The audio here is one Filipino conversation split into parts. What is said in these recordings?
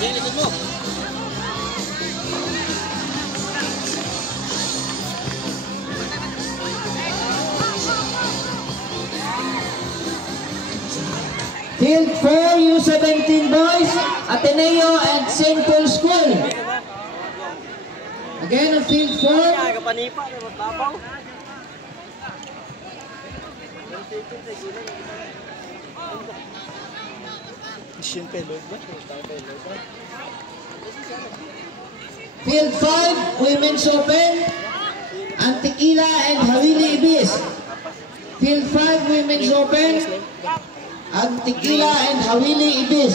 Yan, ikot mo. Field 4, U17 boys, Ateneo and St. Paul School. Again, on Field 4. Field 5, Women's Open, Antiquila and Havili Ibis. Field 5, Women's Open, Antiquila and Havili Ibis.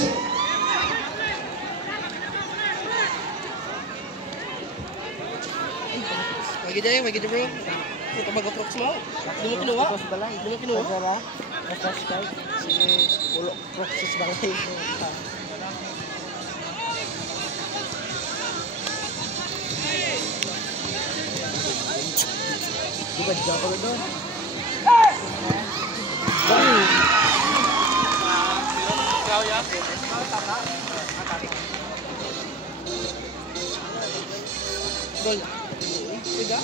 Magi bro. Ito mag-approx mo. Dumi kinuha. Dumi kinuha. Sige, ulo proxys balay. Di ba dyan ko doon? Gol. Tiga?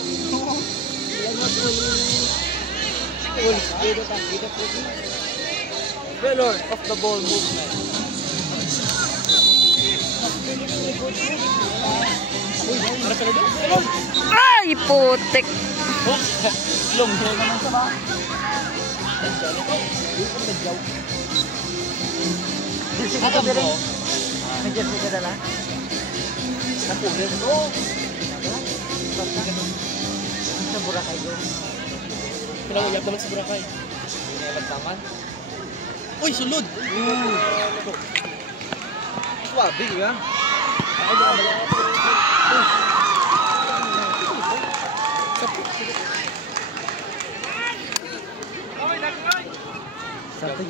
Valor of the ball movement. Ay, putik. Lumhil naman sa ba? Ako din. Medyo ka dala. Napulit ko. Sa Boracay ko. Pinanguyab naman sa Boracay. Pinanguyab naman. Uy, sulod! Swabe nga.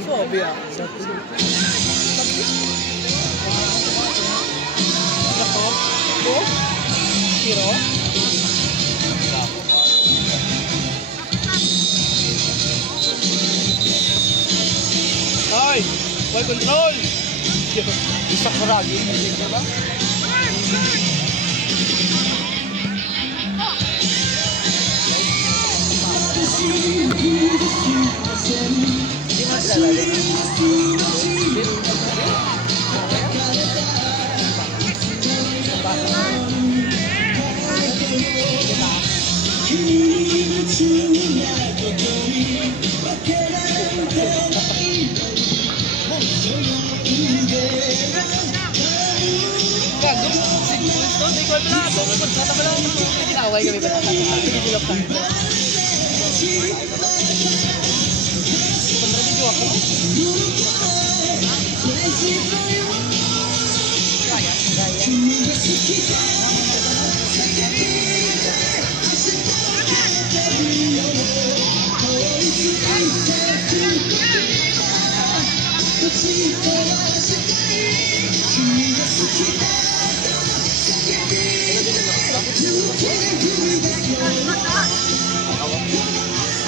Swabe ah. Hero? Ay! Ball control! Isa ko ragi. Hindi mo sila away kami ba? Pinilok tayo. Pag-radio ako. Gaya.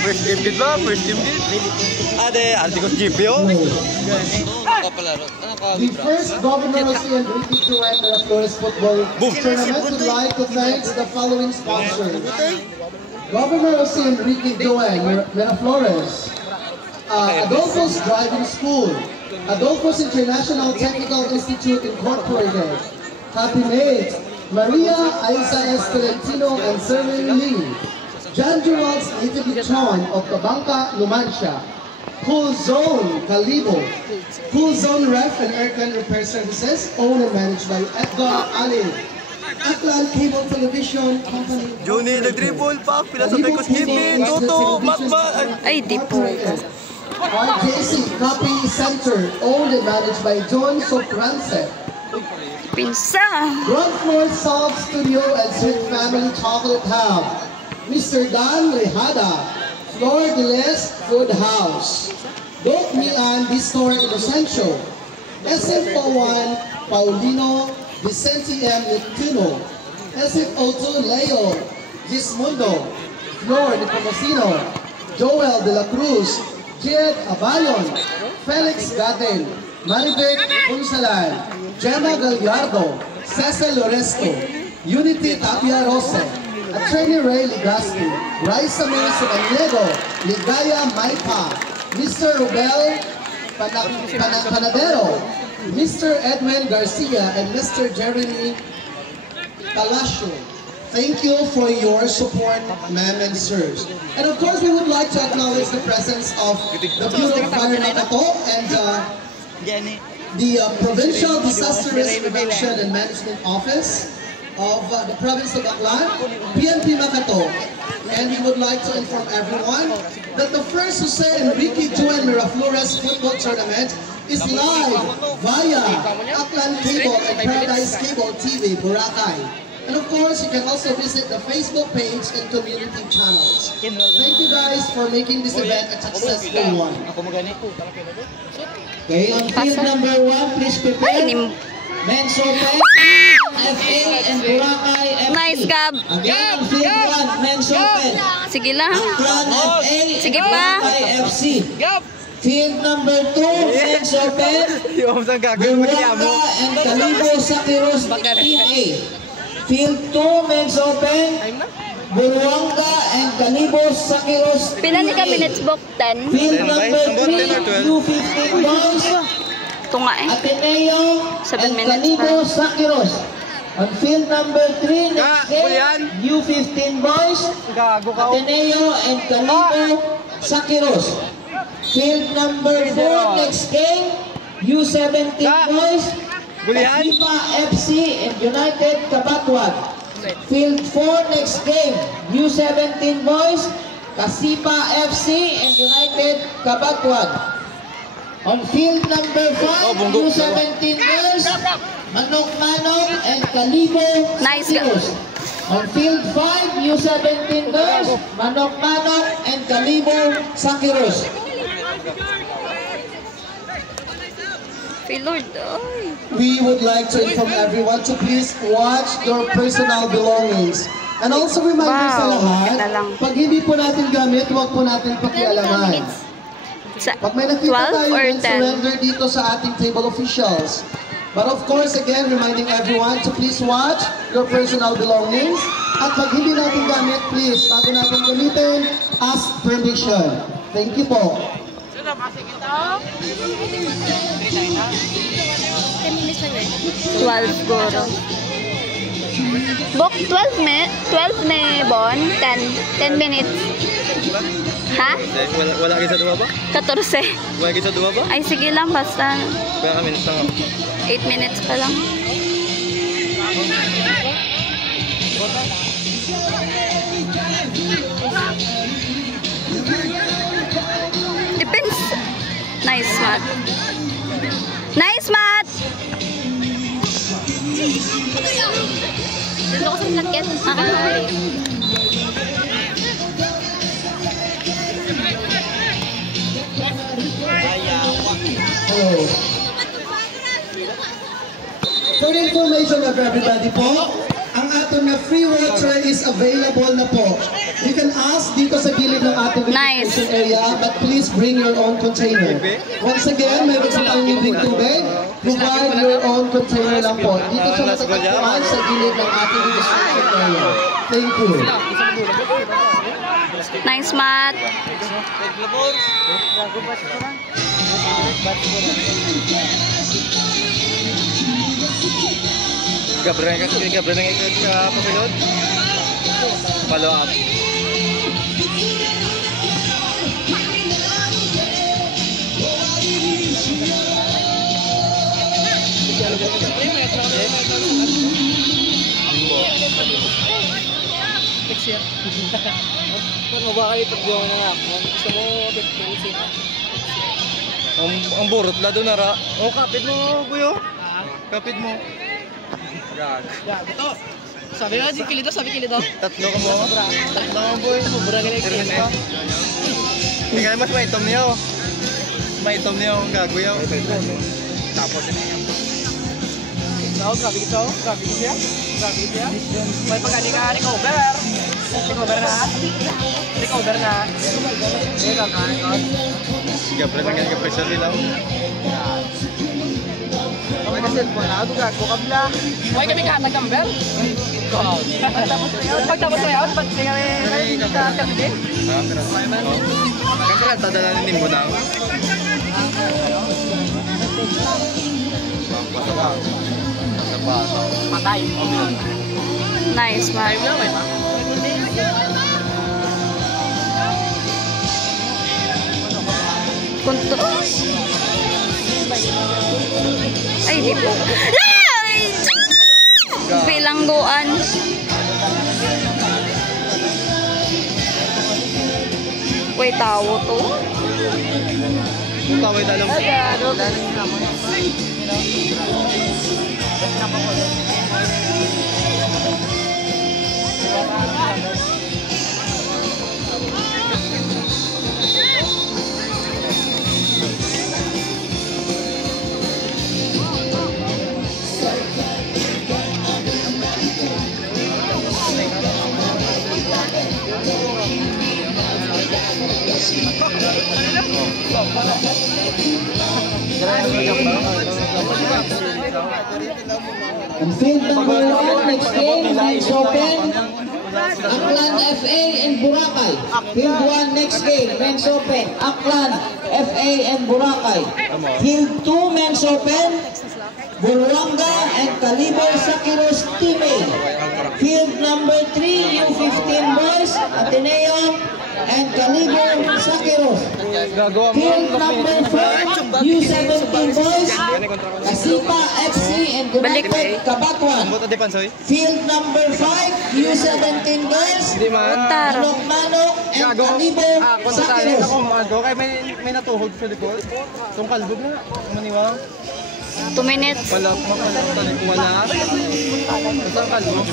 First game din ba? First game din? Ade, Articos GPO? The first Governor Jose Enrique Joan Miraflores Football Tournament would like to thank the following sponsors. Governor Jose Enrique Joan Miraflores, Adolfo's Driving School, Adolfo's International Technical Institute Incorporated, Happy Mate, Maria Aiza Estelentino and Serene Lee, John Gerald's Native Lechon of Tabangka, Numancia, Cool Zone, Calibo, Cool Zone Ref and Aircon Repair Services, owned and managed by Edgar Ali, Atlan Cable Television Company. Juni, nag-dribble pa, pinasabay ko skipping, Toto, Makba. Ay, di po. RJC Copy Center, owned and managed by John Sofrance. Pinsa. Ground floor Solve Studio and Sweet Family Chocolate Hub. Mr. Dan Rehada, Flor de Les Food House, Doc Mian Bistore Inocencio, SF01, Paulino Vicente M. Neptuno. SF02, Leo Gismundo. Flor Nicomasino. Joel de la Cruz. Jed Abayon. Felix Gaten. Maribek Unsalan. Gemma Gallardo. Cecil Loresco. Unity Tapia Rose. Attorney Ray Ligaspi. Raisa May Sabaniego. Ligaya Maipa. Mr. Rubel Panadero. Mr. Edwin Garcia and Mr. Jeremy Palacio. Thank you for your support, ma'am and sirs. And of course, we would like to acknowledge the presence of the Bureau of Fire Nakato and the Provincial Disaster Risk Reduction and Management Office of the province of Aklan, PNP Makato. And we would like to inform everyone that the first Jose Enrique Joan Miraflores Football Tournament is live via Aklan Cable and Paradise Cable TV, Boracay. And of course, you can also visit the Facebook page and community channels. Thank you guys for making this event a successful one. Okay, on field number 1, please prepare. Men's Open, FA and Boracay FC. Nice, Gab. Again, on field 1, Men's Open. Sige lang. Aklan FA Sige and pa. Boracay FC. Field number 2, Men's Open. Buruanga and Calibo Sakiros Team A. Field 2, Men's Open. Buruanga and Calibo Sakiros Team A. Pila ni ka minutes book 10? Field number 3, U15 Boys. Ito nga eh. Ateneo 7 and minutes Calibo pa. Sakiros. On field number 3, next game, U15 Boys. Ateneo and Calibo Sakiros. Field number 4, next game, U17 Boys, Kasipa FC and United Kabatuan. Field 4, next game, U17 Boys, Kasipa FC and United Kabatuan. On field number 5, U17 Girls, Manok-Manok and Calibo Sakiros. On field 5, U17 Girls, Manok-Manok and Calibo Sakiros. Lord, ay. We would like to inform everyone to please watch your personal belongings. And also reminder sa Wow, lahat, kita lang. pag hindi po natin gamit, huwag po natin pakialaman. Pag may nakita 12 tayo, or then 10? surrender dito sa ating table officials. But of course, again, reminding everyone to please watch your personal belongings. At pag hindi natin gamit, please, bago natin gamitin, ask permission. Thank you po. 12 guro. Book 12 ni Bon, 10 minutes. Ha? Wala kayo sa dua ba? 14. Wala kayo sa dua ba? Ay, sige lang, basta Kaya kami nasa 8 minutes pa lang. Depends. Nice, Matt. Nice, Matt! Dito ko sa pinagkit. Hello. For the information of everybody po, ang ating na free water is available na po. You can ask dito sa gilid ng ating Nice. registration area, but please bring your own container. Once again, mayroon sa tayong libreng tubig, provide your own container lang po. Dito siya matatagpuan sa gilid ng ating registration area. Thank you. Nice, Matt. Gabra nga pasayod. Follow up. Ang burot la doon nara. Oh, kapit mo, kuyo. Kapit mo. Gag. Ito. Sabi nga, kilido, Tatlo ka mo. Tatlo ang boy, sobra galing Ito. Hindi ka mas maitom niyo. Maitom niyo, gago yaw. Tapos ini yang Grabe ito. Grabe siya. May pagani ka recover. Recover na. Ikaw kain ko. tiga persen ke pressure nila. Okay kasi po na ito gago kabla. May kami kahatag number. Pagtapos na yun, ba't kami kami din? Kan tadalan ni mo na. Patay. Nice, Matt. Kunto. Ay, di po. Bilangguan. Wait, tao to. Taway dalong. And field number 1, next game, Men's Open, Aklan FA and Boracay. Field 1, next game, Men's Open, Aklan FA and Boracay. Field 2, Men's Open, Buruanga and Caliber Sakiros Team A. Field number 3, U15 Boys, Ateneo and Caliber Sakiros. Field number 4, U17 Boys, Kasipa FC and United Kabatuan. Field number 5, U17 Girls, Manok-Manok and Caliber Sakiros. May natuhod sa likod. Itong kalbog na. Maniwa. 2 minutes. Wala. Isang kalbog.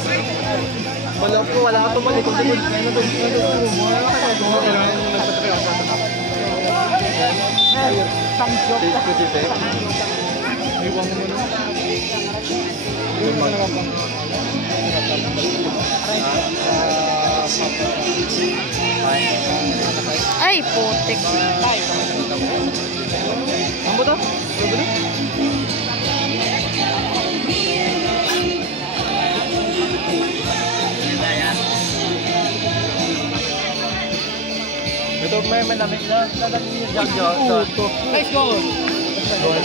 Wala ka ito malikod. May natuhod mo. Samsyok. Iwan mo na. Ay, putik. Ang buto? Ito may lamig na. Nice goal. Goal.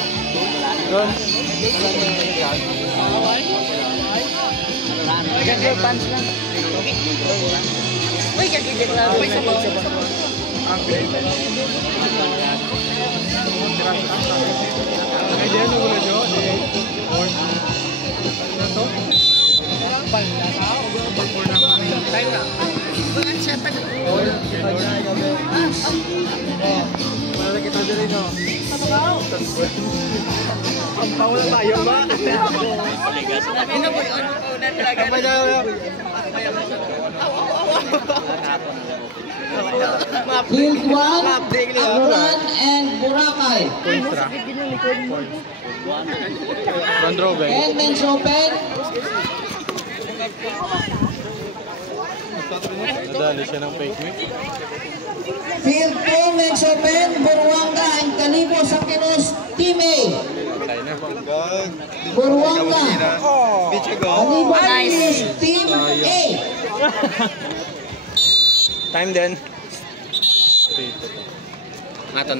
Gagay punch lang. Uy, gagigit na. Uy, sabaw. Ang pawala tayo ba? Field 1, Aklan and Boracay. And Men's Open, Nadali siya ng fake me. Field 2, Men's Open, Buruanga and Calibo Sakiros Team A. Buruanga, Calibo Sakiros Team A. Time din. Ngatan.